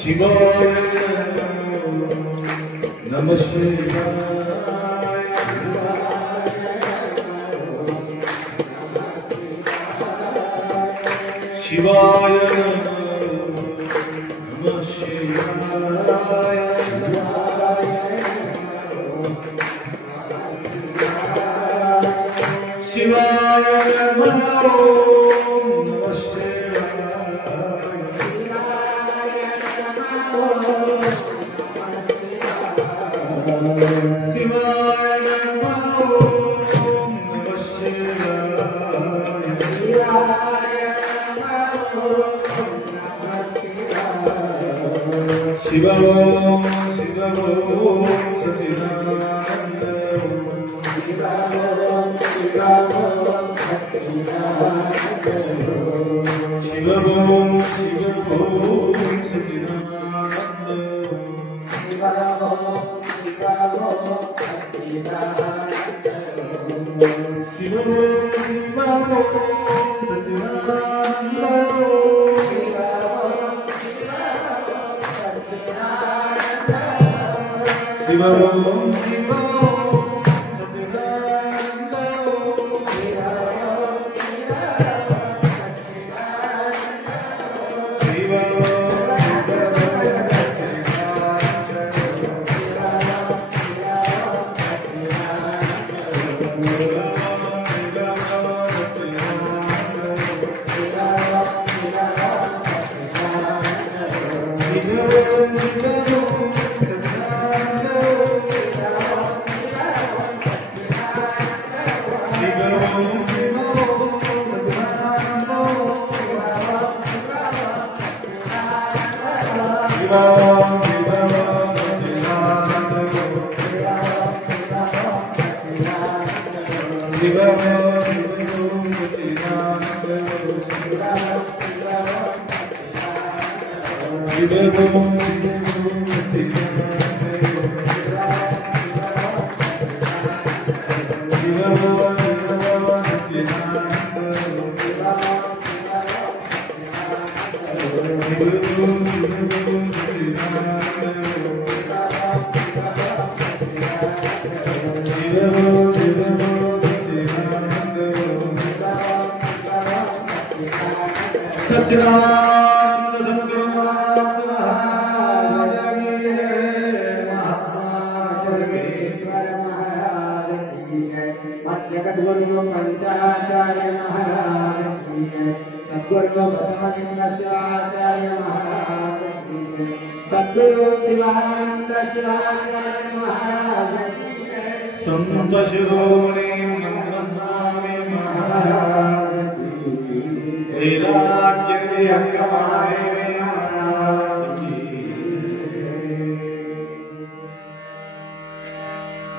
शिवाय नमः शिवाय शिवाय नमः शिवाय शिवाय शिवं शिवं सचिदानंद शिवं शिवं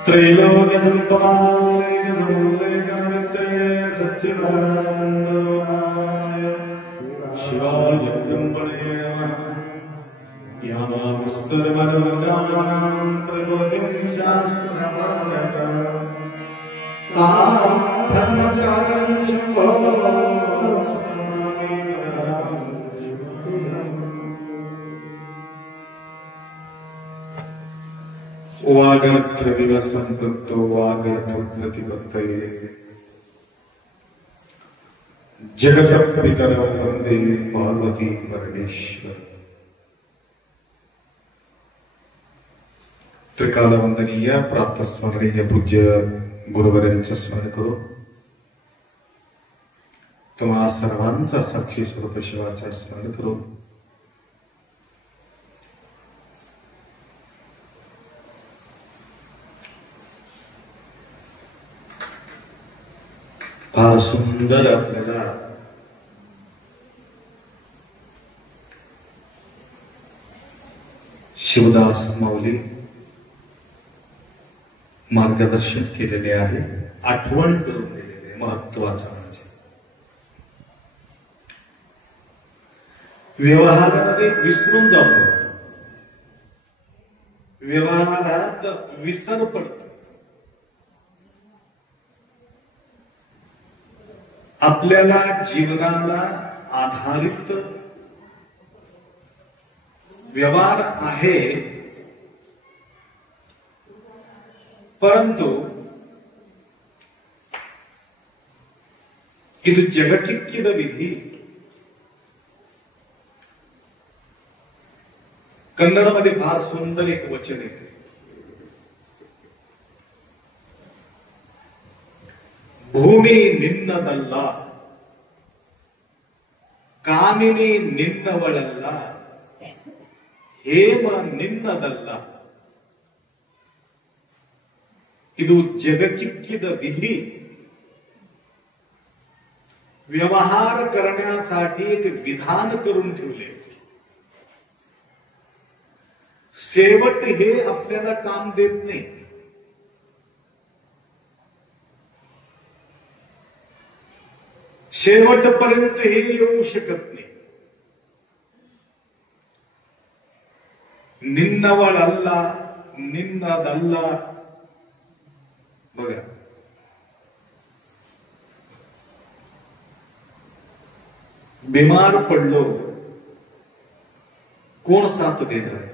त्रैलोक्य सच्चिदानंदमय शिवाय ब्रह्मणे नमः। यामामुस्तरमनुजानां त्रैलोक्यं शास्त्रमानकं तां धर्मचारणं शम्भो वागर्थविव संतप्तो वागर्थप्रतिपत्तये जगत्पितरं वन्दे पार्वती परमेश्वर। त्रिकालवंदनीय प्राप्त स्मरणीय पूज्य गुरुवरांचं स्मरण करू। तुम्हा सर्वांचा साक्षी स्वरूप शिवाचा स्मरण करू। फार सुंदर आपल्याला शिवदास माऊली मार्गदर्शन केलेले आहे, आठवण करून दिलेले आहे. महत्वाचं म्हणजे व्यवहारामध्ये विसरून जातो, व्यवहारात विसर पडतो. आपल्याला जीवनाला आधारित व्यवहार आहे, परंतु ಇದು ಜಗಕ್ಕಿಕ್ಕಿದ ವಿಧಿ. कन्नडमध्ये फार सुंदर एक वचन येते, ಭೂಮಿ ನಿನ್ನದಲ್ಲ, ಕಾಮಿನಿ ನಿನ್ನವಳಲ್ಲ, ಹೇಮ ನಿನ್ನದಲ್ಲ. ಇದು जगकिक्किದ विधी. व्यवहार करण्यासाठी एक विधान करून ठेवले. शेवट हे आपल्याला काम देत नाही. शेवटपर्यंत हे येऊ शकत नाही. निन्नवळಲ್ಲ, निನ್ನदಲ್ಲ. बघा, बीमार पडलो, कोण साथ देत आहे?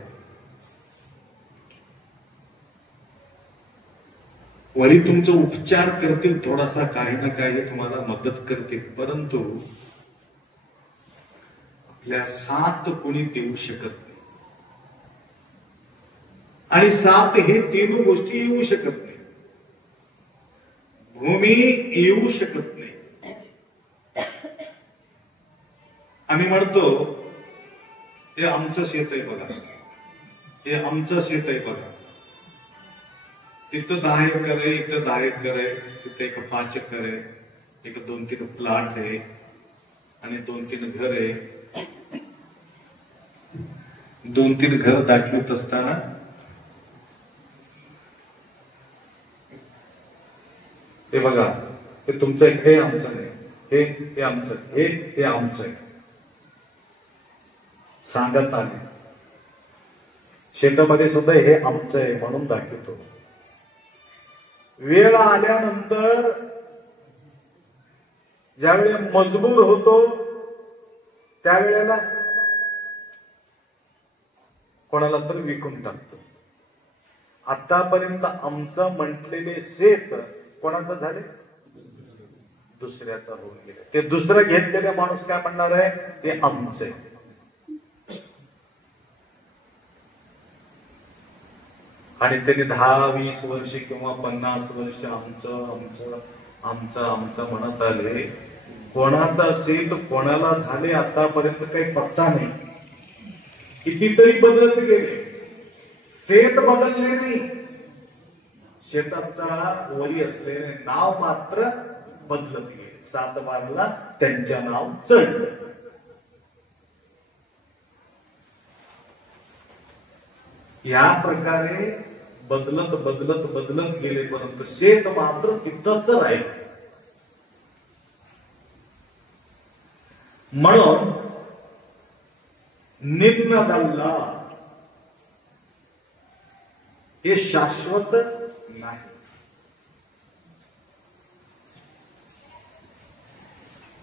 वरी तुमचा उपचार करतील, थोडासा काही ना काही तुम्हाला मदत करतील, परंतु आपल्या साथ कोणी देऊ शकत नाही. आणि साथ हे तीन गोष्टी येऊ शकत नाही. भूमी येऊ शकत नाही. आम्ही म्हणतो हे आमचं शेत आहे बघा, हे आमचं शेत आहे बघा, तिथं 10 एकर आहे, इथं 10 एकर आहे, तिथं एक 5 एकर आहे, एक 2-3 प्लॉट आहे आणि 2-3 घर आहे. 2-3 घर दाखवत असताना हे बघा, हे तुमचं आहे, हे आमचं नाही, हे आमचं, हे आमचं आहे सांगत आले. शेतामध्ये सुद्धा हे आमचं आहे म्हणून दाखवतो. वेळ आल्यानंतर ज्यावेळी मजबूर होतो त्यावेळेला कोणाला तर विकून टाकतो. आतापर्यंत आमचं म्हटलेले शेत कोणाचं झाले? दुसऱ्याचा होऊन गेले. ते दुसरं घेतलेले माणूस काय म्हणणार आहे? ते आमचं आहे. आणि त्यांनी 10-20 वर्ष किंवा 50 वर्ष आमचं आमचं आमचं आमचं म्हणत आले. कोणाचा शेत कोणाला झाले आतापर्यंत काही पत्ता नाही. कितीतरी बदलत गेले, शेत बदलले नाही, शेताचा वरी असलेले नाव मात्र बदलत गेले. 7 बारला त्यांच्या नाव चढलं. या प्रकारे बदलत बदलत बदलत गेले, परंतु शेत मात्र तिथंच राहील. म्हणून निन्नदಲ್ಲ हे शाश्वत नाही.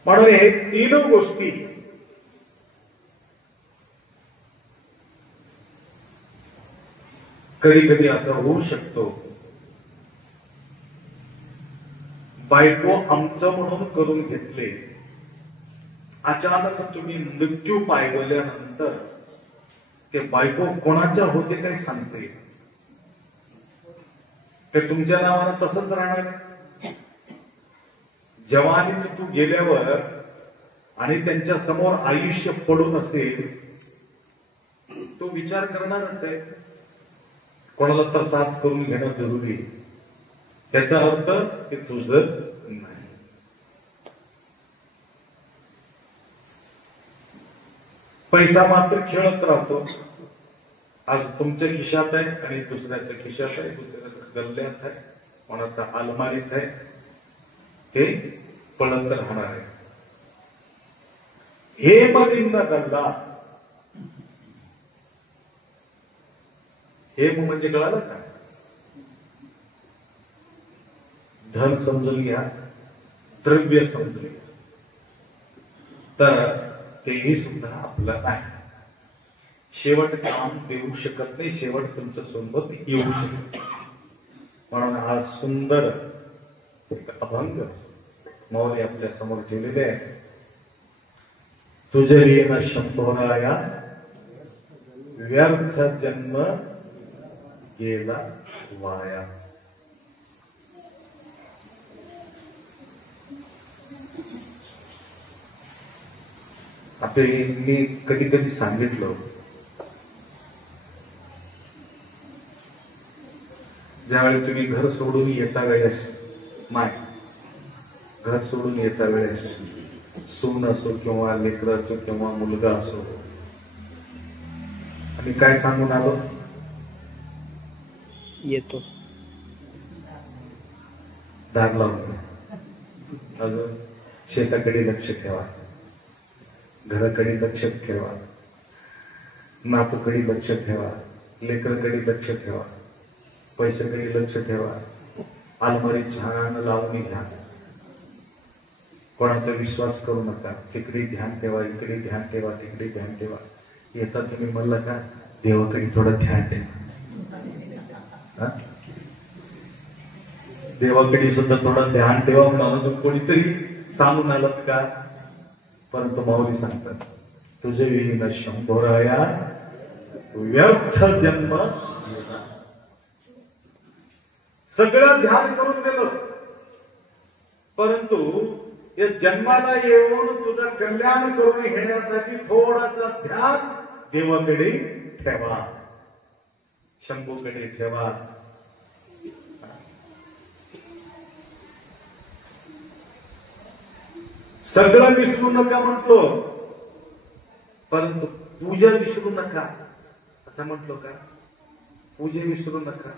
म्हणून हे 3 गोष्टी कधी कधी असं होऊ शकतो. बायको आमचं म्हणून करून घेतले, अचानक तुम्ही मृत्यू पावल्यानंतर ते बायको कोणाच्या होते काही सांगते? ते तुमच्या नावानं तसंच राहणार. जवानीत तू गेल्यावर आणि त्यांच्या समोर आयुष्य पडून असेल, तो विचार करणारच आहे. कोणाला तर साथ करून घेणं जरुरी. त्याचा अर्थ ते तुझं नाही. पैसा मात्र खेळत राहतो. आज तुमच्या खिशात आहे आणि दुसऱ्याच्या खिशात आहे, दुसऱ्याच्या गल्ल्यात आहे, कोणाचा अलमारीत आहे, हे पळत राहणार आहे. हे मलिंद गल्ला, हे म्हणजे कळालं का? धन समजून घ्या, द्रव्य समजून घ्या, तर तेही सुद्धा आपलं नाही. शेवट काम देऊ शकत नाही, शेवट तुमच्या सोबत येऊ शकत. म्हणून आज सुंदर एक अभंग मौली आपल्या समोर ठेवलेले आहे. तुझे येण शंभराया व्यर्थ जन्म गेला वाया. आता मी कधी कधी सांगितलं, ज्यावेळी तुम्ही घर सोडून येता वेळेस, घर सोडून येता वेळेस सून असो किंवा लेकर असो किंवा मुलगा असो, आणि काय सांगून आलो, येतो दार लावून. अजून शेताकडे लक्ष ठेवा, घराकडे लक्ष ठेवा, नातूकडे लक्ष ठेवा, लेकरकडे लक्ष ठेवा, पैशाकडे लक्ष ठेवा, अलमारी छान लावून घ्या. कोणाचा विश्वास करू नका. तिकडे ध्यान ठेवा, इकडे ध्यान ठेवा, तिकडे ध्यान ठेवा. येता तुम्ही म्हणलं का देवाकडे थोडं ध्यान ठेवा, देवाकडे सुद्धा थोडं ध्यान ठेवा. म्हणून कोणीतरी सांगून आलं का? परंतु माऊली सांगतात, तुझे विहीन शंभराया व्यर्थ जन्म. सगळं ध्यान करून गेलं, परंतु या जन्माला येऊन तुझं कल्याण करून घेण्यासाठी थोडासा ध्यान देवाकडे ठेवा, शंभूकडे ठेवा. सगळं विसरू नका म्हणतो, परंतु पूजा विसरू नका असं म्हटलो का? पूजे विसरू नका,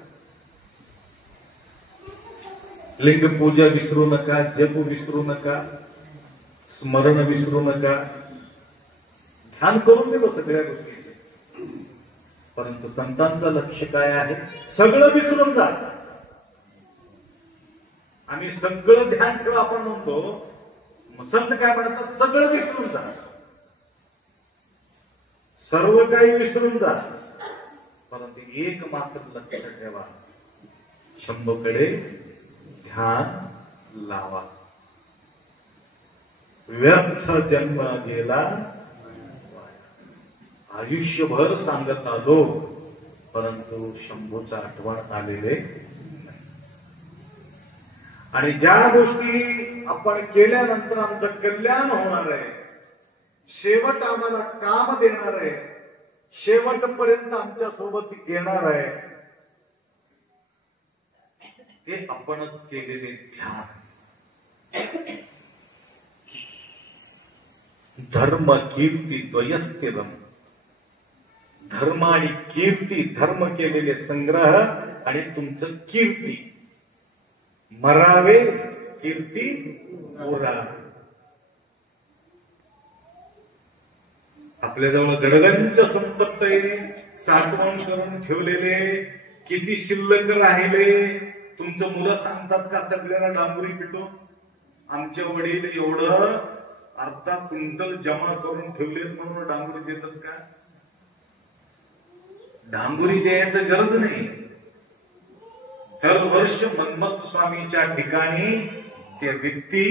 लिंग पूजा विसरू नका, जप विसरू नका, स्मरण विसरू नका. ध्यान करून गेलो सगळ्या गोष्टी, परंतु संतांचं लक्ष काय आहे? सगळं विसरून जा. आम्ही सगळं ध्यान ठेवा आपण म्हणतो, संत काय म्हणतात? सगळं विसरून जा, सर्व काही विसरून जा, परंतु एक मात्र लक्ष ठेवा, शंभूकडे ध्यान लावा. व्यर्थ जन्म गेला, आयुष्यभर सांगत आलो, परंतु शंभूचं आठवण आलेले. आणि ज्या गोष्टी आपण केल्यानंतर आमचं कल्याण होणार आहे, शेवट आम्हाला काम देणार आहे, शेवटपर्यंत आमच्या सोबत येणार आहे, ते आपणच केलेले ध्यान. धर्म कीर्ती द्वयस्थिरम. धर्म आणि कीर्ती, धर्म केलेले संग्रह आणि तुमचं कीर्ती. मरावे कीर्ती पुरावे. आपल्याजवळ गडगंज संपत्ती साठवण करून ठेवलेले किती शिल्लक राहिले. तुमचं मुलं सांगतात का सगळ्यांना डांगुरी पिटून? आमचे वडील एवढं अर्धा क्विंटल जमा करून ठेवलेत म्हणून डांगुरी देतात का? डांगुरी द्यायचं गरज नाही. दरवर्ष मन्मथ स्वामीच्या ठिकाणी ते व्यक्ती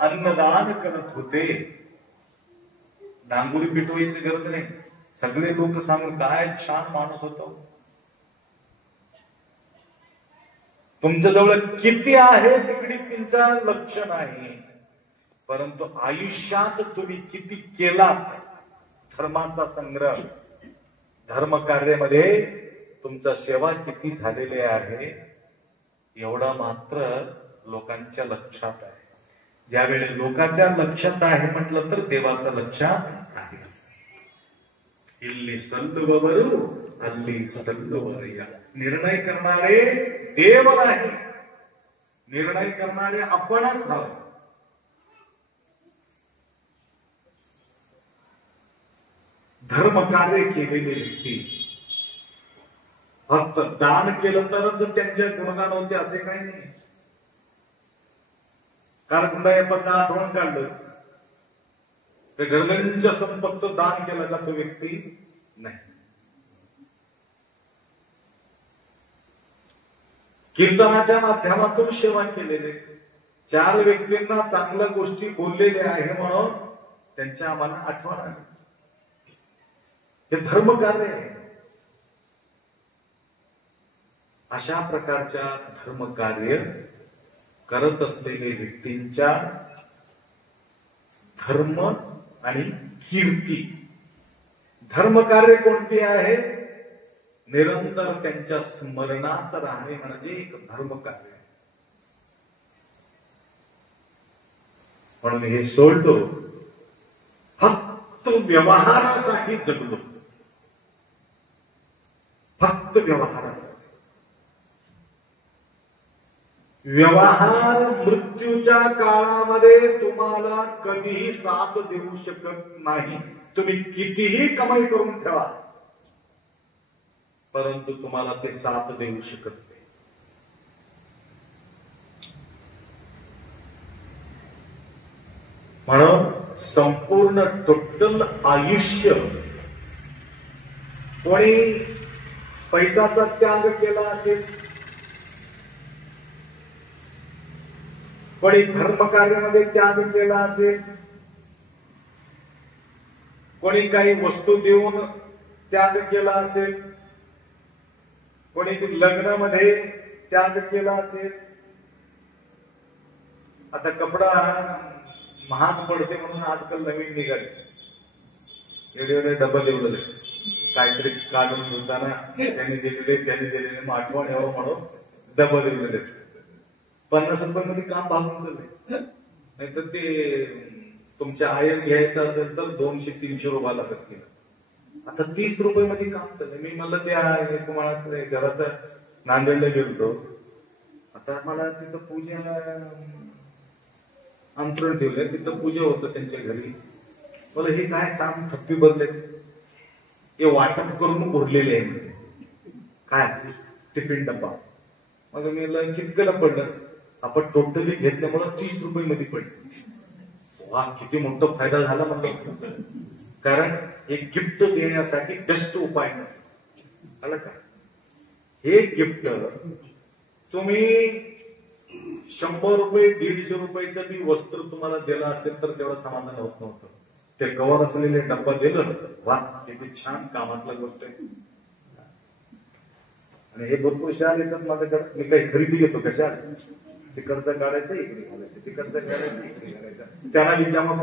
अन्नदान करत होते. डांगुरी पिटवायची गरज नाही. सगळे लोक सांगून काय छान माणूस होतो. तुमच्याजवळ किती आहे तिकडे तुमचा लक्ष नाही, परंतु आयुष्यात तुम्ही किती केलात धर्माचा संग्रह, धर्म कार्यामध्ये तुमचा सेवा किती झालेली आहे एवढा मात्र लोकांच्या लक्षात आहे. ज्यावेळी लोकांच्या लक्षात आहे म्हटलं तर देवाचं लक्षात आहे. ಇಲ್ಲಿ ಸಲ್ಲುವವರು ಅಲ್ಲಿ ಸಲ್ಲುವರಿಯ. निर्णय करणारे देव नाही, निर्णय करणारे आपणच आहोत. धर्म कार्य केलेले व्यक्ती फक्त दान केलं तरच त्यांच्या गुणगान होते असे काही नाही. कारण गुंडायप्पाचं आठवण काढलं तर गडगंज संपत्त दान केलं का तो व्यक्ती नाही. कीर्तनाच्या माध्यमातून सेवा केलेले, 4 व्यक्तींना चांगल्या गोष्टी बोललेल्या आहे म्हणून त्यांच्या आम्हाला आठवण आली. हे धर्म कार्य आहे. अशा प्रकारच्या धर्म कार्य करत असलेले व्यक्तींच्या धर्म आणि कीर्ती. धर्म कार्य कोणते आहे? निरंतर त्यांच्या स्मरणात राहणे म्हणजे एक धर्म कार्य. म्हणून हे सोडलो, फक्त व्यवहारासाठी जगलो, फक्त व्यवहारासाठी. व्यवहार मृत्यूच्या काळामध्ये तुम्हाला कधीही साथ देऊ शकत नाही. तुम्ही कितीही कमाई करून ठेवा, परंतु तुम्हाला ते साथ देऊ शकत नाही. म्हणून संपूर्ण टोटल आयुष्य कोणी पैशाचा त्याग केला असेल, कोणी धर्मकार्यामध्ये त्याग केला असेल, कोणी काही वस्तू देऊन त्याग केला असेल, कोणी लग्नामध्ये त्याग केला असेल. आता कपडा महाग पडते म्हणून आजकाल नवीन निघाले वेगवेगळे डबल एवढे काहीतरी काढून धुताना त्यांनी दिलेले आठवण यावं म्हणून डबल एवढे 50 रुपयामध्ये काम भागून चालले. नाहीतर ते तुमच्या आयन घ्यायचं असेल तर 200-300 रुपये लागत केलं. आता 30 रुपयामध्ये काम चाललंय. मी मला त्या तुम्हाला घराचा नांदेडला गेलतो. आता मला तिथं पूजा आमंत्रण ठेवलंय, तिथं पूजा होतं त्यांच्या घरी. मला हे काय सांग थप्पी बदले हे वाटप करून उरलेले आहे काय टिफिन डब्बा. मग मी कितकला पडलं, आपण टोटली घेतल्यामुळे 30 रुपयामध्ये पडलं. वा, किती मोठा फायदा झाला मला. कारण हे गिफ्ट देण्यासाठी बेस्ट उपाय नाही आलं का. हे गिफ्ट तुम्ही 100 रुपये 150 रुपयाचं बी वस्त्र तुम्हाला दिलं असेल तर तेवढं समाधान होत नव्हतं. ते कवर असलेले डब्बा दिलं, वा किती छान कामातला गोष्ट आहे. आणि हे भरपूर शाल येतात माझ्याकडे. मी काही खरेदी घेतो कशा तिकडचं काढायचं इकडे घालायचं, तिकडचं काढायचं इकडे घालायचं. त्यांना मी जमा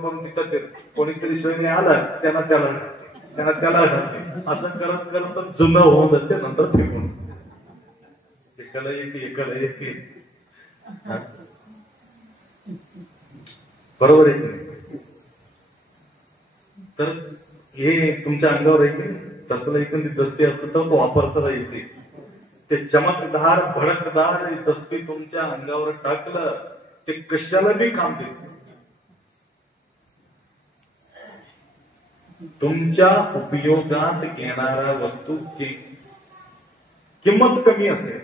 करून तिथं कोणीतरी सोयीने आला त्यांना त्याला असं करत करत जुनं होऊन जाते. नंतर फेकून एकाला येते बरोबर आहे की. तर हे तुमच्या अंगावर आहे की तसं एखादी दस्ती असतं तर वापरता येते. ते चमकदार भडकदार दस्ती तुमच्या अंगावर टाकलं ते कशाला बी काम देते. तुमच्या उपयोगात येणारा वस्तू किंमत कमी असेल,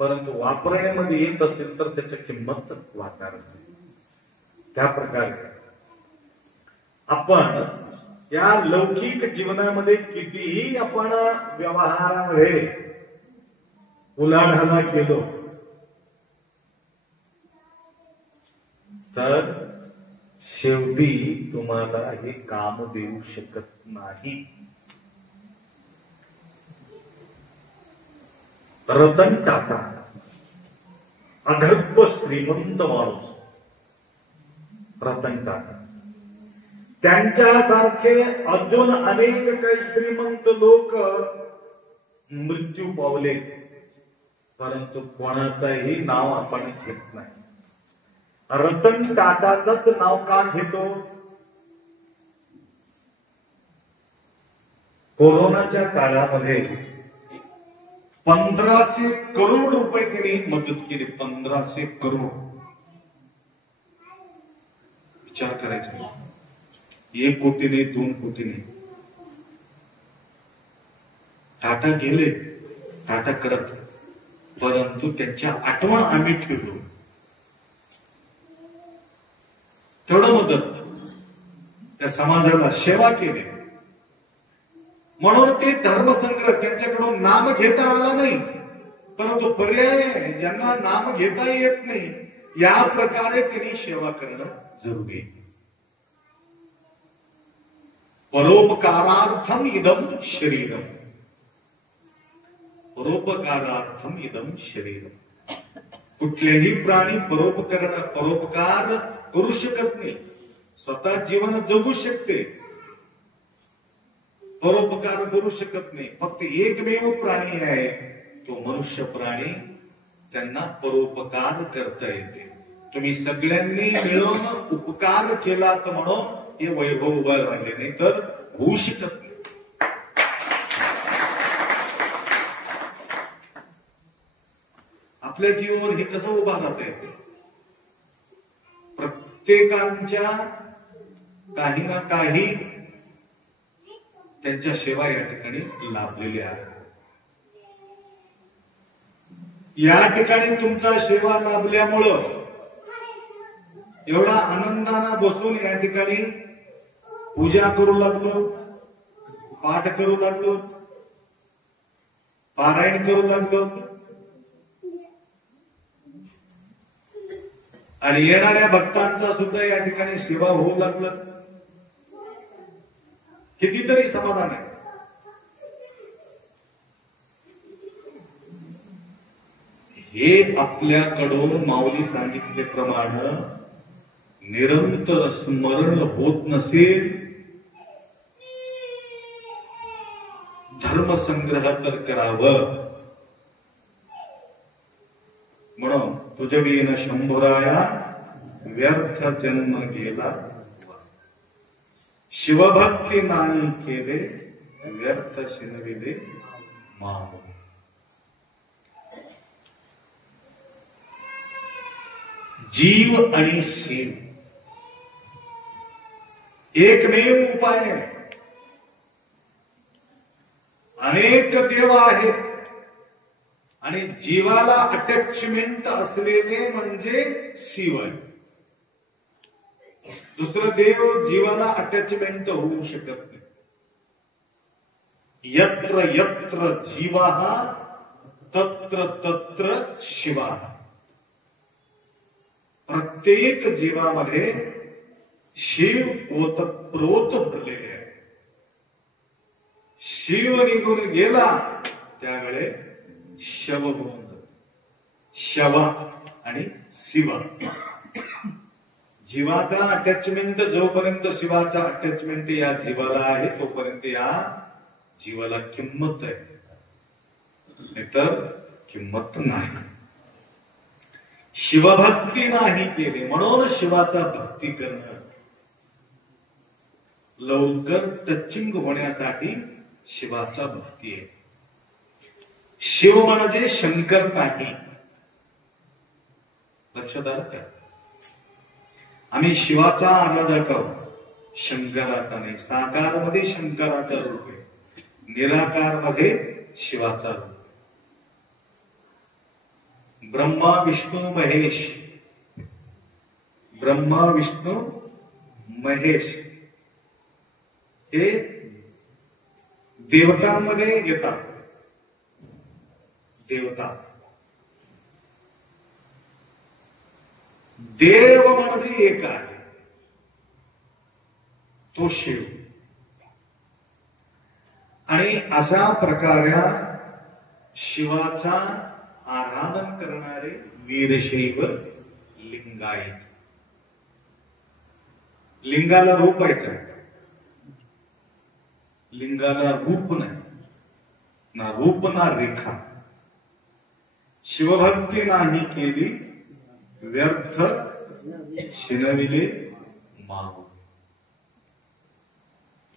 परंतु वापरण्यामध्ये येत असेल तर त्याची किंमत वाढणार असेल. त्या प्रकारे आपण या लौकिक जीवनामध्ये कितीही आपण व्यवहारामध्ये उलाढाला केलो तर शेवटी तुम्हाला हे काम देऊ शकत नाही. रतन टाटा अगर्भ श्रीमंत माणूस, रतन टाटा त्यांच्यासारखे अजून अनेक काही श्रीमंत लोक मृत्यू पावले, परंतु कोणाचंही नाव आपण घेत नाही. रतन टाटाचंच नाव का घेतो? कोरोनाच्या काळामध्ये 1500 करोड रुपये त्यांनी मदत केली. 1500 करोड. विचार करायचा. 1 कोटी नाही, 2 कोटी नाही. टाटा गेले, टाटा करत, परंतु त्यांच्या आठवण आम्ही ठेवलो. तेवढं मदत, त्या समाजाला सेवा केली. म्हणून ते धर्मसंग्रह त्यांच्याकडून नाम घेता आला नाही, परंतु पर्याय ज्यांना नाम घेता येत नाही या प्रकारे त्यांनी सेवा करणं जरुरी. परोपकारार्थम इदम शरीरम. परोपकारार्थम इदम शरीरम. कुठलेही प्राणी परोपकार करू शकत नाही. स्वतः जीवन जगू शकते, परोपकार करू शकत नाही. फक्त एकमेव प्राणी आहे तो मनुष्य प्राणी, त्यांना परोपकार करता येते. तुम्ही सगळ्यांनी मिळून उपकार केला तर म्हणून हे वैभव उभा राहिले, नाही तर होऊ शकत नाही. आपल्या जीवावर हे कसं उभा राहता येते? प्रत्येकांच्या काही ना काही त्यांच्या सेवा या ठिकाणी लाभलेल्या आहेत. या ठिकाणी तुमचा सेवा लाभल्यामुळं एवढा आनंदाने बसून या ठिकाणी पूजा करू लागलो, पाठ करू लागलो, पारायण करू लागलो, आणि येणाऱ्या भक्तांचा सुद्धा या ठिकाणी सेवा होऊ लागलं. कितीतरी समाधान आहे. हे आपल्याकडून माऊली सांगितल्याप्रमाणे निरंतर स्मरण होत नसेल, धर्मसंग्रह तर करावं. म्हणून तुझवीन शंभुराया व्यर्थ जन्म गेला, शिवभक्ती नाही केले व्यर्थ शिनविले माव. जीव आणि शिव एकमेव उपाय आहे. अनेक देव आहेत आणि जीवाला अटॅचमेंट असलेले म्हणजे शिव आहे. दुसरं देव जीवाला अटॅचमेंट होऊ शकत नाही. यत्र यत्र जीवाः तत्र तत्र शिवाः. प्रत्येक जीवामध्ये शिव ओतप्रोत भरलेले आहे. शिव निघून गेला त्यावेळे शव होऊन जातो. शवा आणि शिवा. जीवाचा अटॅचमेंट जोपर्यंत शिवाचा अटॅचमेंट या जीवाला आहे तोपर्यंत या जीवाला किंमत आहे, नाहीतर किंमत नाही. शिवभक्ती नाही केली म्हणून शिवाचा भक्ती करणं लवकर टचिंग होण्यासाठी शिवाचा भक्ती आहे. शिव म्हणजे शंकर नाही. लक्षात आलं का? आम्ही शिवाचा आराधक आहोत, शंकराचा नाही. साकारमध्ये शंकराचा रूप आहे, निराकारमध्ये शिवाचा रूप. ब्रह्मा विष्णू महेश, ब्रह्मा विष्णू महेश हे देवतांमध्ये येतात. देवता, देव म्हणजे एक आहे तो शिव. आणि अशा प्रकारे शिवाचा आराधन करणारे वीरशैव लिंगायत. लिंगाला रूप आहे का? लिंगाला रूप नाही, ना रूप ना रेखा. शिवभक्ती नाही केली व्यर्थ शिनविले माव.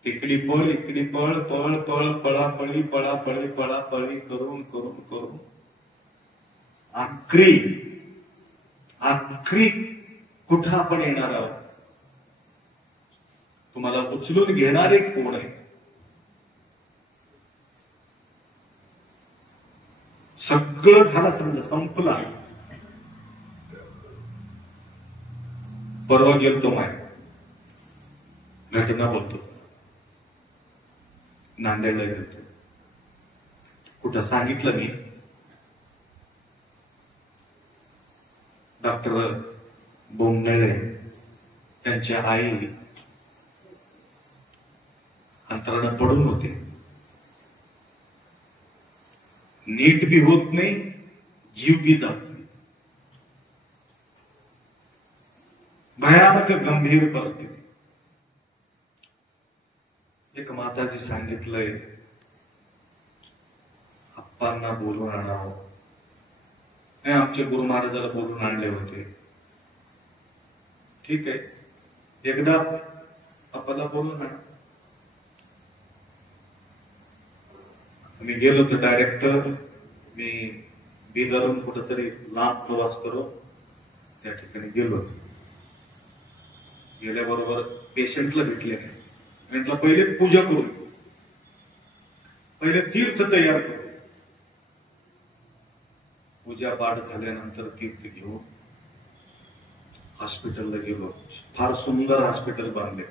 इकडी पळ इकडी पळ पळ पळ पळापळी पळापळी पळापळी करून करून करून आखरी आखरी कुठं आपण येणार आहोत? तुम्हाला उचलून घेणारे कोण आहे? सगळं झालं, समजा संपला. परवा गेलतो माय घटना बोलतो, नांदेडला गेलतो. कुठं सांगितलं मी, डॉक्टर बोमनळे त्यांच्या आई अंतरानं पडून होते. नीट बी होत नाही, जीव बी जात नाही. भयानक गंभीर परिस्थिती. एक माताजी सांगितलंय, आप्पांना बोलून आणावं. नाही, आमचे गुरु महाराजाला बोलून आणले होते. ठीक आहे, एकदा आप्पाला बोलून आणा. मी गेलो तर डायरेक्ट मी बिदरहून कुठेतरी लांब प्रवास करू त्या ठिकाणी गेलो. गेल्याबरोबर पेशंटला भेटले नाही. म्हटलं पहिले पूजा करू, पहिले तीर्थ तयार करू. पूजा पाठ झाल्यानंतर तीर्थ घेऊन हॉस्पिटलला गेलो. फार सुंदर हॉस्पिटल बांधले.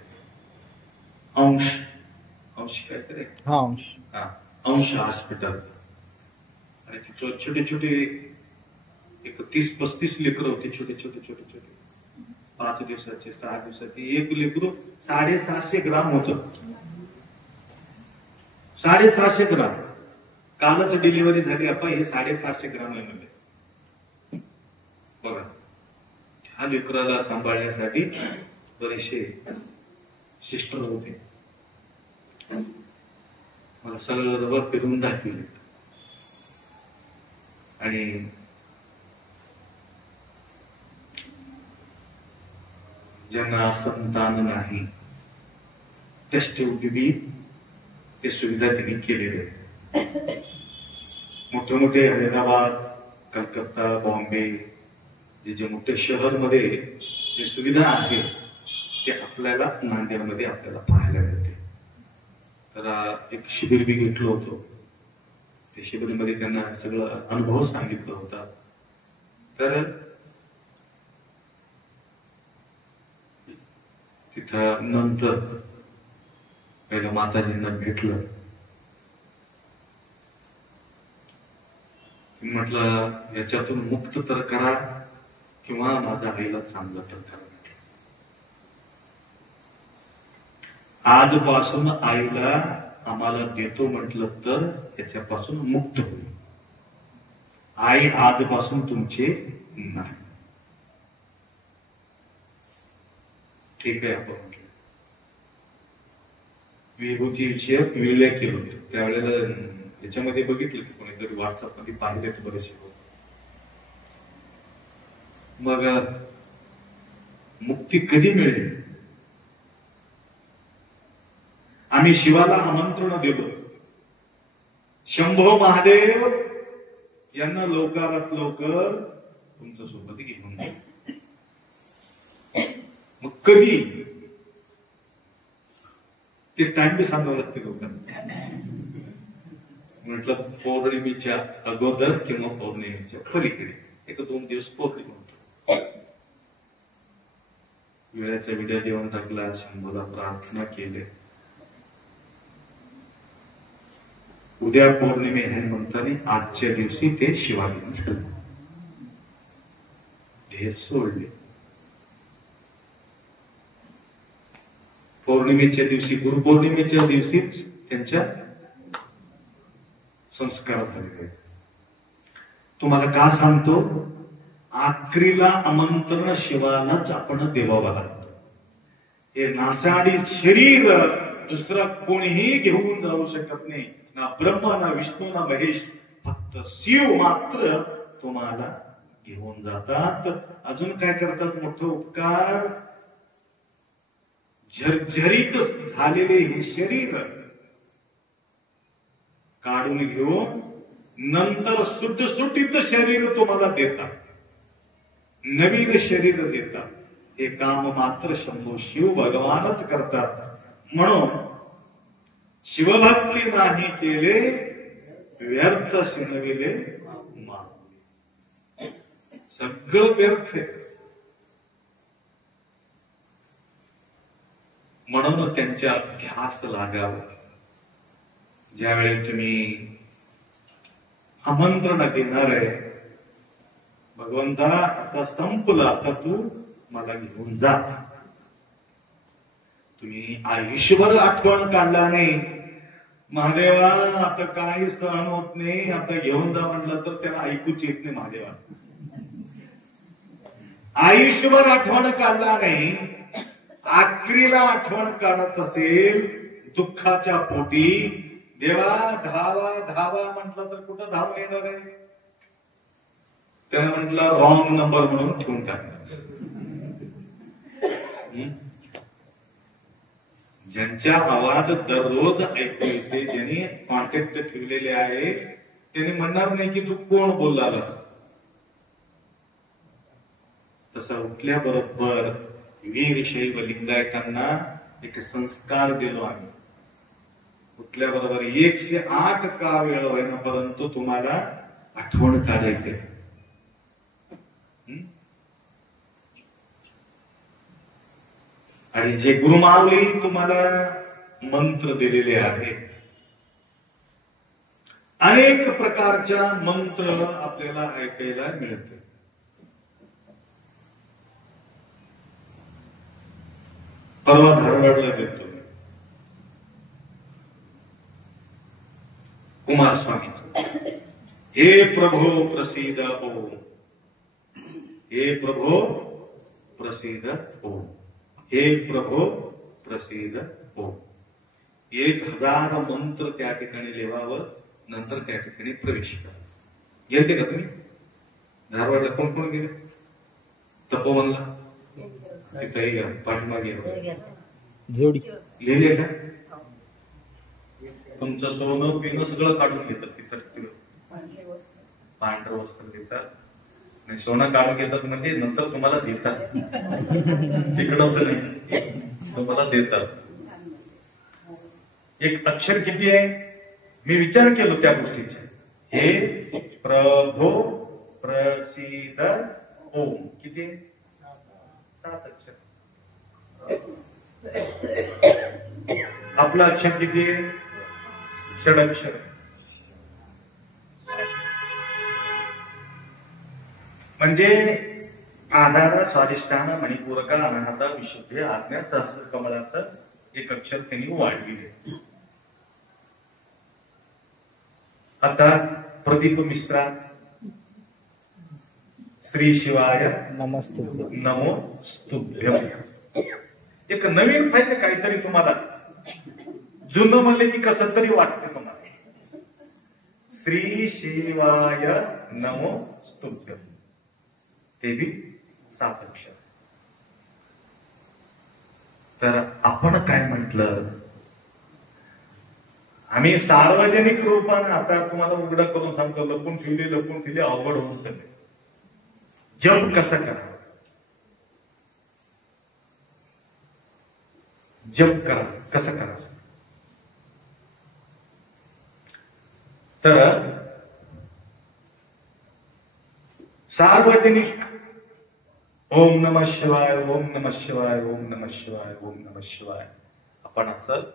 अंश काहीतरी अंश हॉस्पिटल. आणि तिथं छोटे छोटे एक 30-35 लेकरं होते. छोटे छोटे छोटे छोटे 5 दिवसाचे 6 दिवसाचे. एक लेकरू 750 ग्राम होत. 750 ग्राम. कालच डिलिव्हरी झाली. आपण हे 750 ग्राम आहे. बघा, ह्या लेकराला सांभाळण्यासाठी बरेचसे सिस्टर होते. मला सगळं फिरून दाखवले. आणि ज्यांना संतान नाही त्यासाठी ते सुविधा त्यांनी केलेली आहे. मोठे मोठे हैदराबाद, कलकत्ता, बॉम्बे जे मोठे शहरमध्ये जे सुविधा आहे ते आपल्याला नांदेडमध्ये आपल्याला पाहायला मिळते. तर एक शिबिर बी घेतलं होतं. त्या शिबिरमध्ये त्यांना सगळं अनुभव सांगितलं होता. तर तिथं नंतर पहिला माताजींना भेटलं. म्हटलं याच्यातून मुक्त तर करा किंवा माझ्या आईला चांगलं तर करा. आजपासून आईला आम्हाला देतो म्हटलं तर याच्यापासून मुक्त होईल. आई आजपासून तुमचे नाही. ठीक आहे, आपण म्हटलं विभूतीचे विळले केले होते. त्यावेळेला याच्यामध्ये बघितलं की कोणीतरी व्हॉट्सअप मध्ये पाहिले बरेचसे लोक. मग मुक्ती कधी मिळेल? आम्ही शिवाला आमंत्रण दिलं, शंभो महादेव यांना लवकरात लवकर तुमच्या सोबत घेऊन जा. मग कधी ते टाइम बी सांगावं लागते लोकांना. म्हटलं पौर्णिमेच्या अगोदर किंवा पौर्णिमेच्या पलीकडे 1-2 दिवस पौर्णिमा होतो. वेळाचा विडा देऊन टाकला. शंभूला प्रार्थना केली. उद्या पौर्णिमे आहे म्हणताना आजच्या दिवशी ते शिवालिंग झालं. ध्येय सोडले. पौर्णिमेच्या दिवशी, गुरुपौर्णिमेच्या दिवशीच त्यांच्या संस्कार झाले. तुम्हाला का सांगतो? आखरीला आमंत्रण शिवालाच आपण देवावं लागतं. हे नासाडी शरीर दुसरा कोणीही घेऊन जाऊ शकत नाही. ना ब्रह्म, ना विष्णू, ना महेश. फक्त शिव मात्र तुम्हाला घेऊन जातात. अजून काय करतात? मोठे उपकार. जर्जरित झालेले हे शरीर काढून घेऊन नंतर सुटसुटीत शरीर तुम्हाला देतात, नवीन शरीर देतात. हे काम मात्र शंभू शिव भगवानच करतात. म्हणून शिवभक्ती नाही केले व्यर्थ शिनविले मान. सगळं व्यर्थ आहे. म्हणून त्यांच्या ध्यास लागावं. ज्यावेळी तुम्ही आमंत्रण देणार आहे, भगवंता आता संपलं, आता तू मला घेऊन जा. तुम्ही आयुष्यभर आठवण काढला नाही, महादेवा आता काही सहन होत नाही, आता घेऊन जा म्हणलं तर त्याला ऐकूच येत नाही. महादेवा आयुष्यभर आठवण काढला नाही, आखरीला आठवण काढत असेल दुःखाच्या पोटी, देवा धावा धावा म्हटलं तर कुठं धाव येणार आहे? त्यानं म्हटलं रॉंग नंबर म्हणून ठेवून टाकलं. ज्यांच्या आवाज दररोज ऐकू येते, ज्यांनी कॉन्टॅक्ट ठेवलेले आहे, त्यांनी म्हणणार नाही की तू कोण बोललास. तसं उठल्याबरोबर वीरशैव लिंगायतांना एक संस्कार दिलो आम्ही. उठल्याबरोबर 108 का वेळ होईना, परंतु तुम्हाला आठवण काढायचे. आणि जे गुरुमावली तुम्हाला मंत्र दिलेले आहेत, अनेक प्रकारच्या मंत्र आपल्याला ऐकायला मिळते. परवा धारवाडला गेलो कुमारस्वामीचं. हे प्रभो प्रसिद्ध हो, हे प्रभो प्रसिद्ध हो, हे प्रभो प्रसिद्ध हो. 1000 मंत्र त्या ठिकाणी लिहावं, नंतर त्या ठिकाणी प्रवेश करायचा. येते का तुम्ही? धारवाडला कोण कोण गेले? तपोवनला तिथेही घ्या, पाठीमागे जोडी लिहिले का? तुमचं सोनं पिणं सगळं काढून घेतात तिथं, पांढरं वस्त्र देतात. आणि सोनं काढून घेतात म्हणजे नंतर तुम्हाला देतात, तिकडच नाही, तुम्हाला देतात. एक अक्षर किती आहे? मी विचार केलो त्या गोष्टीचा. हे प्रभो प्रसिद्ध ओम किती आहे? 7 अक्षर. आपलं अक्षर किती आहे? षडक्षर. म्हणजे आधार स्वादिष्टान मणिपूरका अनाहता विशुद्ध आज्ञा सहस्र कमलाचं एक अक्षर त्यांनी वाढविले. आता प्रदीप मिश्रा श्री शिवाय नमस्तुभ्यं नमो स्तुभ्यं. एक नवीन पाहिजे काहीतरी तुम्हाला. जुनं म्हणले की कसं तरी वाटतं तुम्हाला. श्री शिवाय नमो स्तुभ्यं, ते बी 7 अक्षर. तर आपण काय म्हटलं, आम्ही सार्वजनिक रूपाने आता तुम्हाला उघडं करून सांगतो, लपून ठेवले अवघड होऊन चालले. जप कसं करा, जप करा कसं करा. तर सार्वजनिक ओम नमः शिवाय, ओम नमः शिवाय, ओम नमः शिवाय, ओम नमः शिवाय आपण असं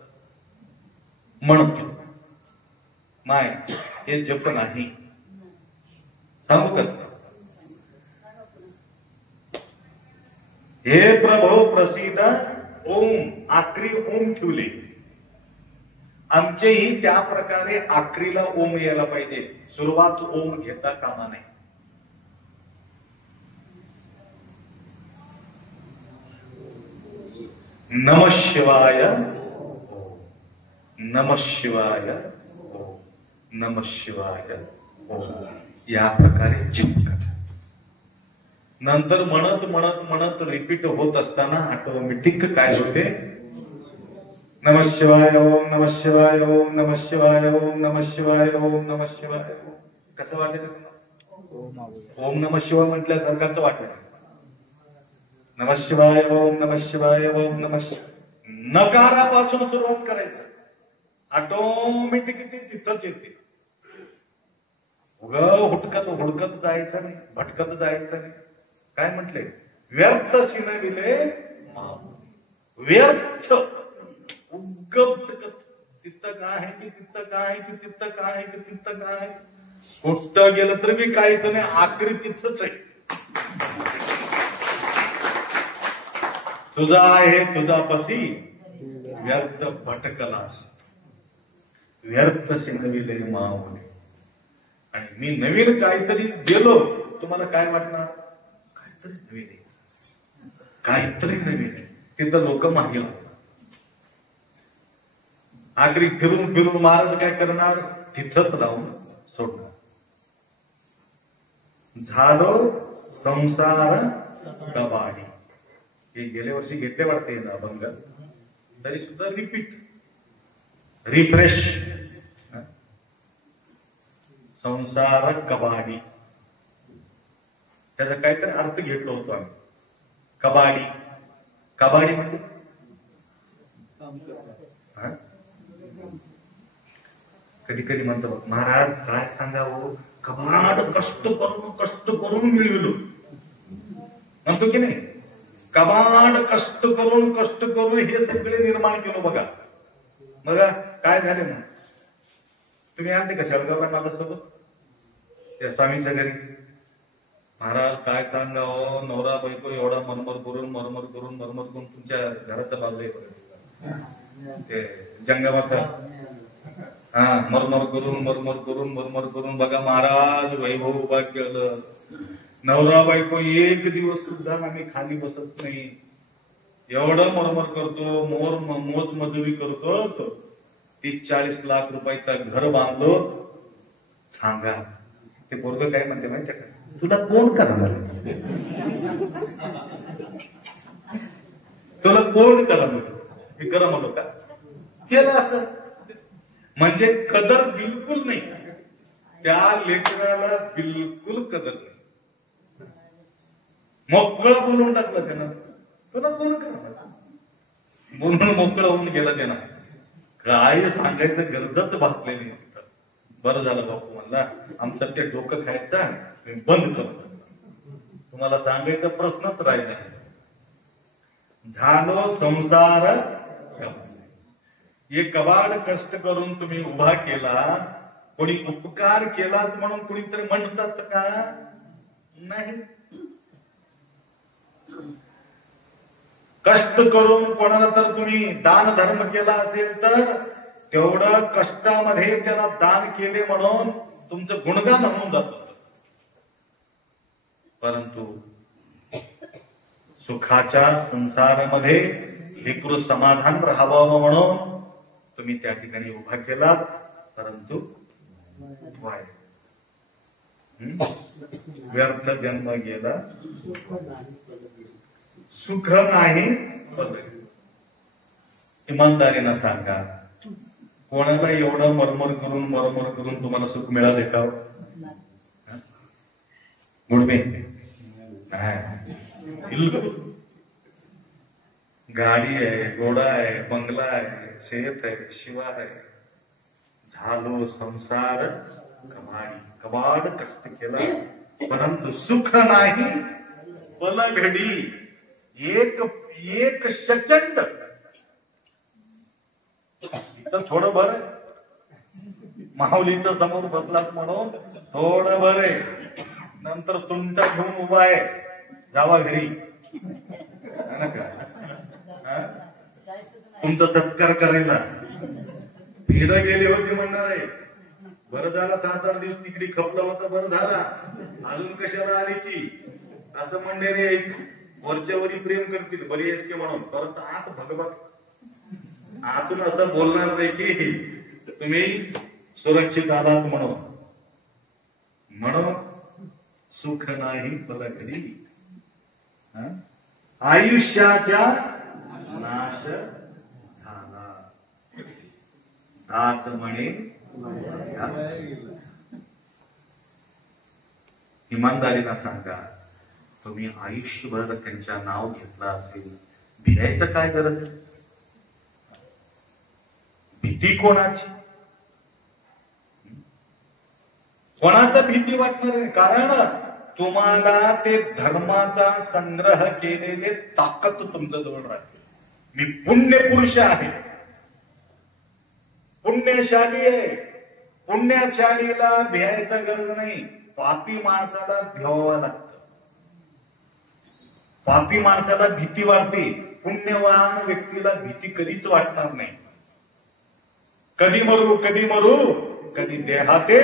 म्हणतो. माय हे जप नाही. सांगू का? हे प्रभो प्रसिद्ध ओम, आखरी ओम ठेवले. आमचेही त्या प्रकारे आखरीला ओम यायला पाहिजे. सुरुवात ओम घेता कामा नाही. नमः शिवाय, नमः शिवाय, नमः शिवाय या प्रकारे जप करा. नंतर म्हणत म्हणत म्हणत रिपीट होत असताना ऑटोमॅटिक काय होते, नमः शिवाय ओम नमः शिवाय ओम नमः शिवाय ओम नमः शिवाय ओम नमः शिवाय ओम. कसं वाटेल तुम्हाला? ओम नमः शिवाय म्हटल्यासारखाच वाटेल. नमः शिवाय ओम नमः शिवाय ओम नमः. नकारापासून सुरुवात करायचं. ऑटोमॅटिक तिथंच येते. हुडकत जायचं नाही, भटकत जायचं नाही. काय म्हटले? व्यर्थ सिनविले व्यर्थ भटकत. तिथं काय आहे की तिथं काय आहे की तिथं काय आहे की तिथं काय आहे. कुठं गेलं तर मी काहीच नाही, आखरी तिथंच आहे. तुझा आहे तुझा पसी व्यर्थ भटकलास, व्यर्थ सिनविले मावले. आणि मी नवीन काहीतरी गेलो, तुम्हाला काय वाटणार? काहीतरी नवीन आहे, काहीतरी नवीन आहे. तिथं लोक मागे लागतात. आखरी फिरून फिरून महाराज काय करणार? तिथंच लावून सोडणार. झालो संसार कबाडी. हे गेल्या वर्षी घेतले वाटते ना अभंग, तरी सुद्धा रिपीट, रिफ्रेश. संसार कबाडी, त्याचा काहीतरी अर्थ घेतलो होतो आम्ही. कबाडी, कबाडी म्हणजे कधी कधी म्हणतो महाराज काय सांगावं, कबाड कष्ट करून मिळविलो म्हणतो की नाही. कबाड कष्ट करून हे सगळे निर्माण केलं. बघा काय झाले मग. तुम्ही आणते का शेळगावला माझ्यासोबत त्या स्वामींच्या घरी? महाराज काय सांगावं, नवरा बायको एवढा मरमर करून तुमच्या घराच्या बाजूला ते जंगमाचा मरमर करून बघा महाराज वैभव उभा केलं. नवरा बायको एक दिवस सुद्धा आम्ही खाली बसत नाही. एवढं मरमर करतो, मोज मजुरी करतो. 30-40 लाख रुपयाचा घर बांधलो. सांगा ते पोरगं काय म्हणते माहिती का? तुला कोण करणार? तुला कोण करा मी करा म्हणतो का? केलं असं म्हणजे कदर बिलकुल नाही. त्या लेकराला बिलकुल कदर नाही. मोकळं बोलून टाकलं त्यानं. तुला कोण करणार बोलून मोकळं होऊन गेला त्यानं. काय सांगायचं गरजच भासलेली. बरं झालं बापू म्हणला, आमचं ते डोकं खायचं बंद करतो. तुम्हाला सांगायचा प्रश्नच राहिला. झालो संसार. हे कबाड कष्ट करून तुम्ही उभा केला. कोणी उपकार केला म्हणून कोणीतरी म्हणतात का? नाही. कष्ट करून कोणाला तर तुम्ही दान धर्म केला असेल तर तेवढं कष्टामध्ये त्याला दान केले म्हणून तुमचं गुणगान होऊन जातं. परंतु सुखाच्या संसारामध्ये लेकरू समाधान राहावं म्हणून तुम्ही त्या ठिकाणी उभा केलात. परंतु व्यर्थ जन्म गेला, सुख नाही. इमानदारीनं सांगा, कोणाला एवढं मरमर करून तुम्हाला सुख मिळाले का? गुडबे गाडी आहे, घोडा आहे, बंगला आहे, शेत आहे, शिवा आहे. झालो संसार कबाड कष्ट केला परंतु सुख नाही. पल घडी एक सेकंद इथं थोडं बरं माऊलीच्या समोर बसलात म्हणून थोडं बरं, नंतर तुमचा घेऊन उभा आहे, जावा घरी. तुमचा सत्कार करायला फिर गेली होती म्हणणार आहे. बरं झाला 7-8 दिवस तिकडे खपला होता, बरं झाला. अजून कशाला आली की असं म्हणणे रे, वरच्यावरी प्रेम करतील बरी आहेस की म्हणून. परत आत भगवत आतून असं बोलणार नाही की तुम्ही सुरक्षित आलात म्हणून सुख नाही पलकडी. आयुष्याच्या नाश झाला. दास म्हणे इमानदारीला सांगा, तुम्ही आयुष्यभर त्यांच्या नाव घेतलं असेल, भियायचं काय गरज? भीती कोणाची? कोणाचा भीती वाटणार नाही, कारण तुम्हाला ते धर्माचा संग्रह केलेले ताकद तुमच्या जवळ राहते. मी पुण्य पुरुष आहे, पुण्यशाली आहे. पुण्यशालीला भियायचा गरज नाही, पापी माणसाला भिवावं लागतं. पापी माणसाला भीती वाटते, पुण्यवान व्यक्तीला भीती कधीच वाटणार नाही. कधी मरू कधी मरू, कधी देहाते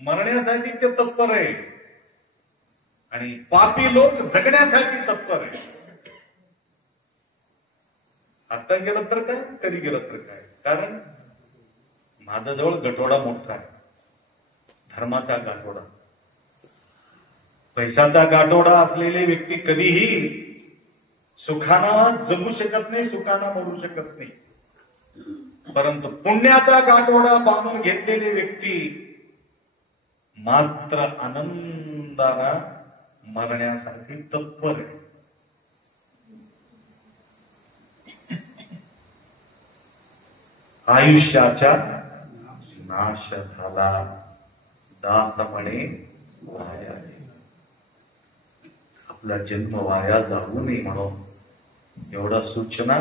मरण्यासाठी ते तत्पर आहे, आणि पापी लोक जगण्यासाठी तत्पर आहे. आता गेलं तर काय, कधी गेलं तर काय, कारण माझ्याजवळ गठोडा मोठा आहे, धर्माचा गाठोडा. पैशाचा गाठोडा असलेली व्यक्ती कधीही सुखानं जगू शकत नाही, सुखानं मरू शकत नाही. परंतु पुण्याचा गाठोडा बांधून घेतलेली व्यक्ती मात्र आनंदाला मरण्यासाठी तत्पर आहे. आयुष्याचा नाश झाला, दास म्हणे वाया. आपला जन्म वाया जाऊ नये म्हणून एवढा सूचना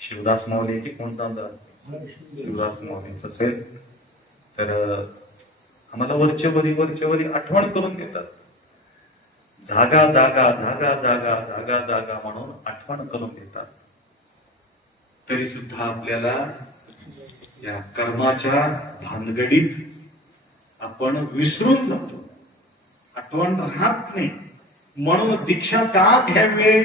शिवदास माऊलीची कोणता शिवदास माऊलीच असेल तर आम्हाला वरचेवरी आठवण करून देतात. जागा जागा जागा जागा जागा जागा म्हणून आठवण करून देतात. तरी सुद्धा आपल्याला या कर्माच्या भानगडीत आपण विसरून जातो, आठवण राहत नाही. म्हणून दीक्षा का घ्यावी?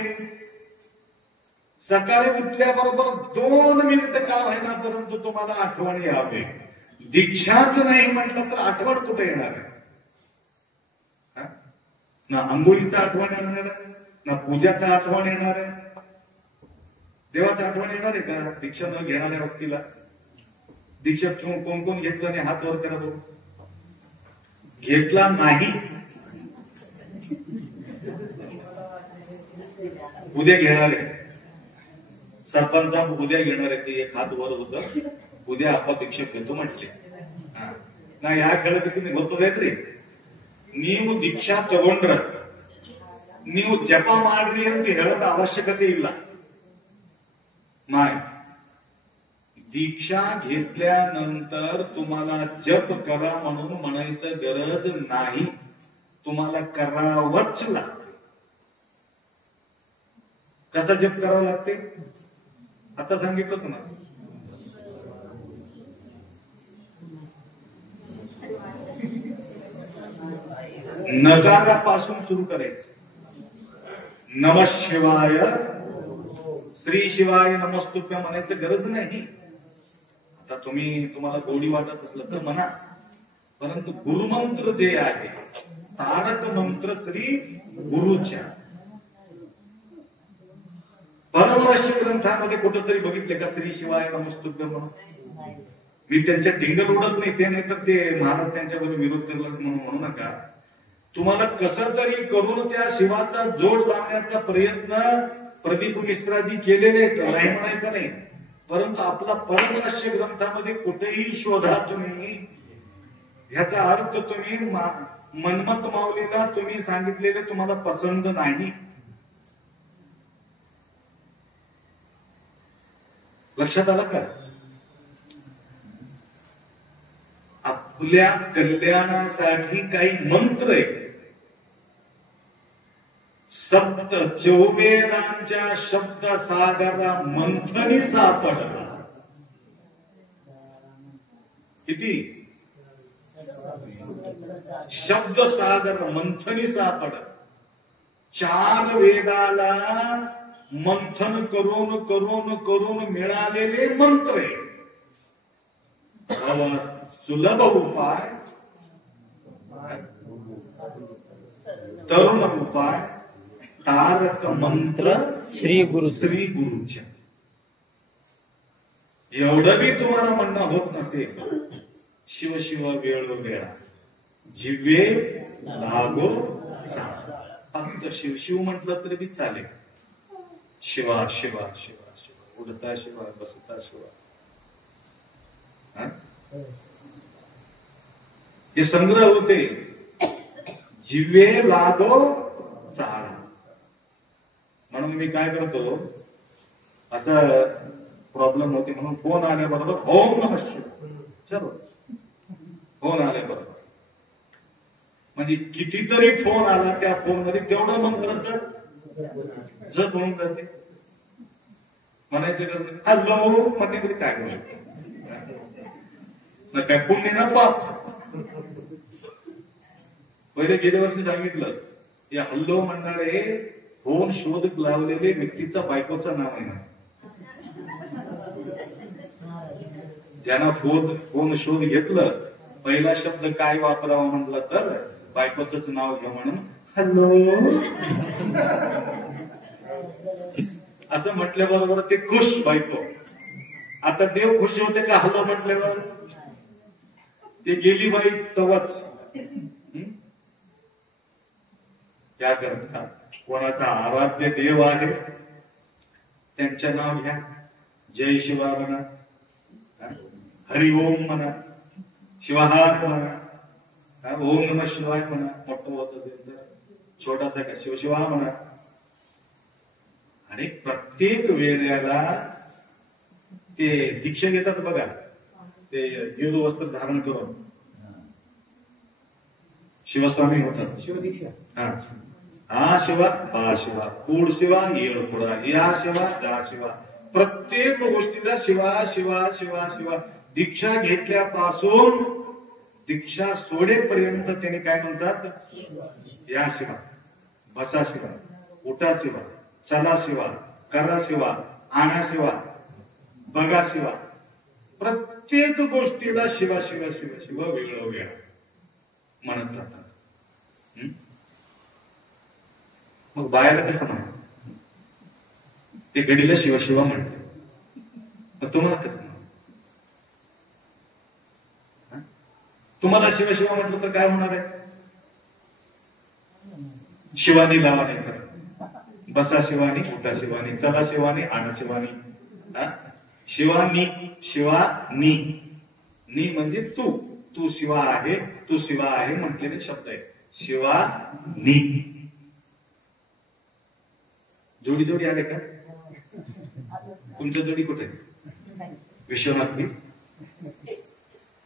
सकाळी उठल्याबरोबर 2 मिनिट का व्हायना परंतु तुम्हाला आठवण यावे. दीक्षाच नाही म्हटलं तर आठवण कुठे येणार आहे? ना आंघोळीचा आठवण येणार आहे, ना पूजाचा आठवण येणार आहे, देवाचा आठवण येणार आहे का? दीक्षा न घेणाऱ्या व्यक्तीला दीक्षा कोण कोण घेतलं नाही हात वर करा बघू. घेतला नाही, उद्या घेणार आहे. सरपंच उद्या घेणार आहे, ते एक हात वर होत, उद्या आपण दीक्षा घेतो म्हटले ना. या खेळत किती होतो रे, ನೀವು ದೀಕ್ಷಾ ತಗೊಂಡ್ರ ನೀವು ಜಪ ಮಾಡ್ರಿ ಅಂತ ಹೇಳೋದ ಅವಶ್यकತೆ ಇಲ್ಲ. नाही, दीक्षा घेतल्यानंतर तुम्हाला जप करा म्हणून म्हणायचं गरज नाही, तुम्हाला करावंच लागते. कसा जप करावा लागते आता सांगितलं तुम्हाला. नकारापासून सुरू करायचं. नमः शिवाय, श्री शिवाय नमस्तुभ्यं म्हणायचं गरज नाही. आता तुम्हाला गोडी वाटत असलं तर म्हणा, परंतु गुरुमंत्र जे आहे, तारक मंत्र श्री गुरुच्या परमरहस्य ग्रंथामध्ये कुठंतरी बघितले का श्री शिवाय नमस्तुभ्यं म्हणून? मी त्यांच्या टिंगल उडत नाही, ते नाही तर ते महाराज त्यांच्यावर विरोध करला म्हणून म्हणू नका. तुम्हाला कसं तरी करून त्या शिवाचा जोड लावण्याचा प्रयत्न प्रदीप मिश्राजी केलेले, नाही म्हणायचं नाही. परंतु आपला परमरहस्य ग्रंथामध्ये कुठेही शोधा तुम्ही, ह्याचा अर्थ तुम्ही मनमत माऊलीला तुम्ही सांगितलेले तुम्हाला पसंत नाही. लक्षात आलं का? आपल्या कल्याणासाठी काही मंत्र आहे. सप्त चौवेदांच्या शब्द सागरा मंथनी सापडला. किती शब्द सागर मंथनी सापड. 4 वेदाला मंथन करून करून करून मिळालेले मंत्र आहे. सुलभ उपाय, तरुण उपाय, तारक मंत्र श्री गुरुच्या. एवढं बी तुम्हाला म्हणणं होत नसेल, शिव शिव वेळ वेळा जिव्हे लागो सारा. फक्त शिव शिव म्हटलं तरी बी चालेल. शिवा शिवा शिवा शिवा, उडता शिवा बसता शिवा. हे संग्रह होते. जिव्हे लागो चाळा. म्हणून मी काय करतो, असं प्रॉब्लेम होते म्हणून फोन आल्याबरोबर ओम नमः शिवाय, चलो फोन आल्याबरोबर, म्हणजे कितीतरी फोन आला त्या फोन मध्ये तेवढं मंत्राचं जप होऊन जाते. म्हणायचं हॅलो म्हणजे तरी काय बोल काय पुण्य ना पाप. पहिले गेल्या वर्षी सांगितलं, या हल्लो म्हणणारे फोन शोध लावलेले व्यक्तीचा बायकोचं नाव आहे ना. ज्यांना फोन शोध घेतलं, पहिला शब्द काय वापरावा म्हटलं तर बायकोच नाव घ्या म्हणून हॅलो असं म्हटल्याबरोबर ते खुश बायको. आता देव खुश होते का हॅलो म्हटल्यावर? ते गेली बाई तवाच. क्या करता, कोणाचा आराध्य देव आहे त्यांचे नाव घ्या. जय शिवा म्हणा, हरिओम म्हणा, शिवाहार म्हणा, ओम नमः शिवाय म्हणा. मोठं होत असेल तर छोटासा का शिवशिवा म्हणा. आणि प्रत्येक वेळेला ते दीक्षा घेतात बघा, ते हिंदू वस्त्र धारण करून शिवस्वामी होतात. शिवदीक्षा. हा शिवा, बा शिवा, कूड शिवा, येळ पुढा, या शिवा, जा शिवा. प्रत्येक गोष्टीला शिवा शिवा शिवा शिवा. दीक्षा घेतल्यापासून दीक्षा सोडेपर्यंत त्यांनी काय म्हणतात, या शिवा, बसा शिवा, उठा शिवा, चला शिवा, करा शिवा, आणा शिवा, बघा शिवा. प्रत्येक गोष्टीला शिवा शिवा शिवा शिवा वेळोवेळ म्हणत राहतात. मग बायाला कसं म्हणा, ते गडीला शिवशिवा म्हणते, मग तुम्हाला कसं म्हणा? तुम्हाला शिवशिवा म्हटलं तर काय होणार आहे? शिवानी लावा नाही तर, बसा शिवानी, उठा शिवानी, चला शिवानी, आणा शिवानी. शिवानी, शिवानी, नी म्हणजे तू, तू शिवा आहे, तू शिवा आहे म्हटलेले शब्द आहे. शिवानी. जोडी जोडी आले का? तुमच्या जोडी कुठे? विश्वनाथी.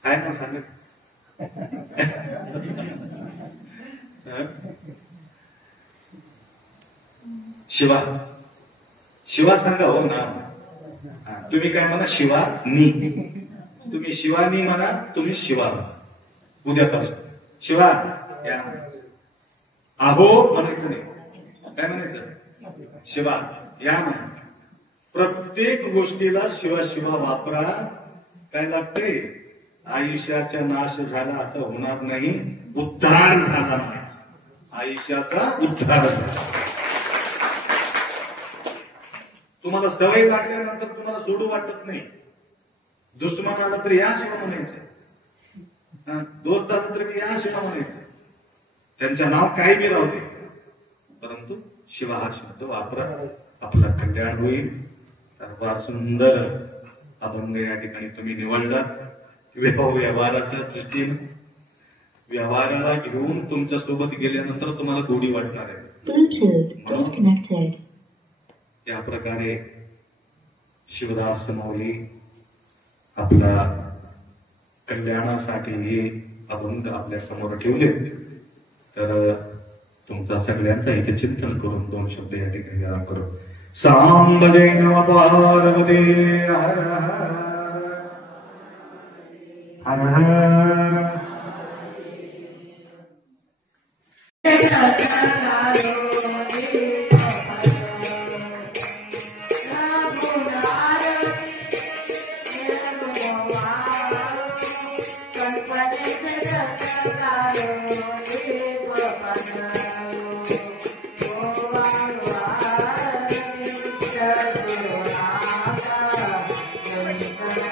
काय नाव सांगत? शिवा. शिवा सांगा हो ना. तुम्ही काय म्हणा? शिवानी. तुम्ही शिवानी म्हणा, तुम्ही शिवा. उद्यापासून शिवा या. आहो म्हणायचं नाही. काय म्हणायचं? शिवा या म्हणा. प्रत्येक गोष्टीला शिवा शिवा वापरा. काय लागते? आयुष्याचा नाश झाला असं होणार नाही, उद्धार झाला नाही. आयुष्याचा उद्धार झाला. तुम्हाला सवय लागल्यानंतर तुम्हाला सोडू वाटत नाही. दुश्मन आला तर या शिवा म्हणायचं, दोस्त आला तर या शिवा म्हणायचं. त्यांचं नाव काही बी राहू दे, परंतु शिवा हा शब्द वापरा, आपलं कल्याण होईल. तर फार सुंदर अभंग या ठिकाणी तुम्ही निवडला. व्यवहाराच्या दृष्टीने व्यवहाराला घेऊन तुमच्या सोबत गेल्यानंतर तुम्हाला गोडी वाटणार आहे. या प्रकारे शिवदास माऊली आपला कल्याणासाठी हे अभंग आपल्या समोर ठेवले. तर तुमचा सगळ्यांचा इथे चिंतन करून दोन शब्द या ठिकाणी जरा करू. सांबदे नमः पार्वती हर हर हर. Thank you.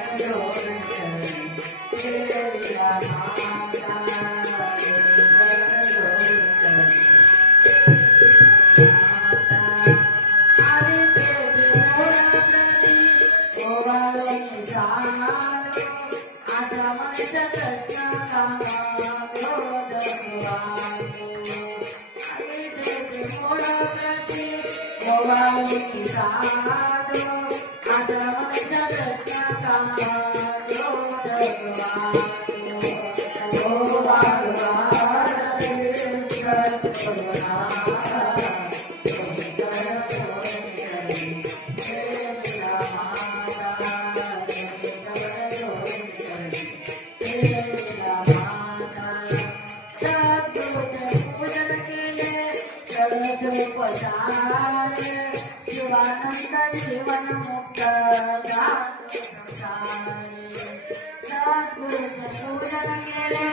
शिवानंद जीवन मुक्त पूजन केले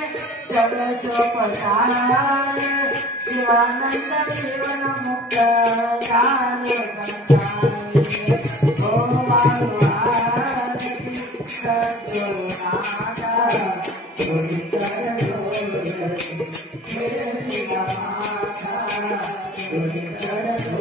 जगचोपचार शिवानंद जीवन मुक्त ओ वारुवारती सद्गुरुनाथा गुरुचरण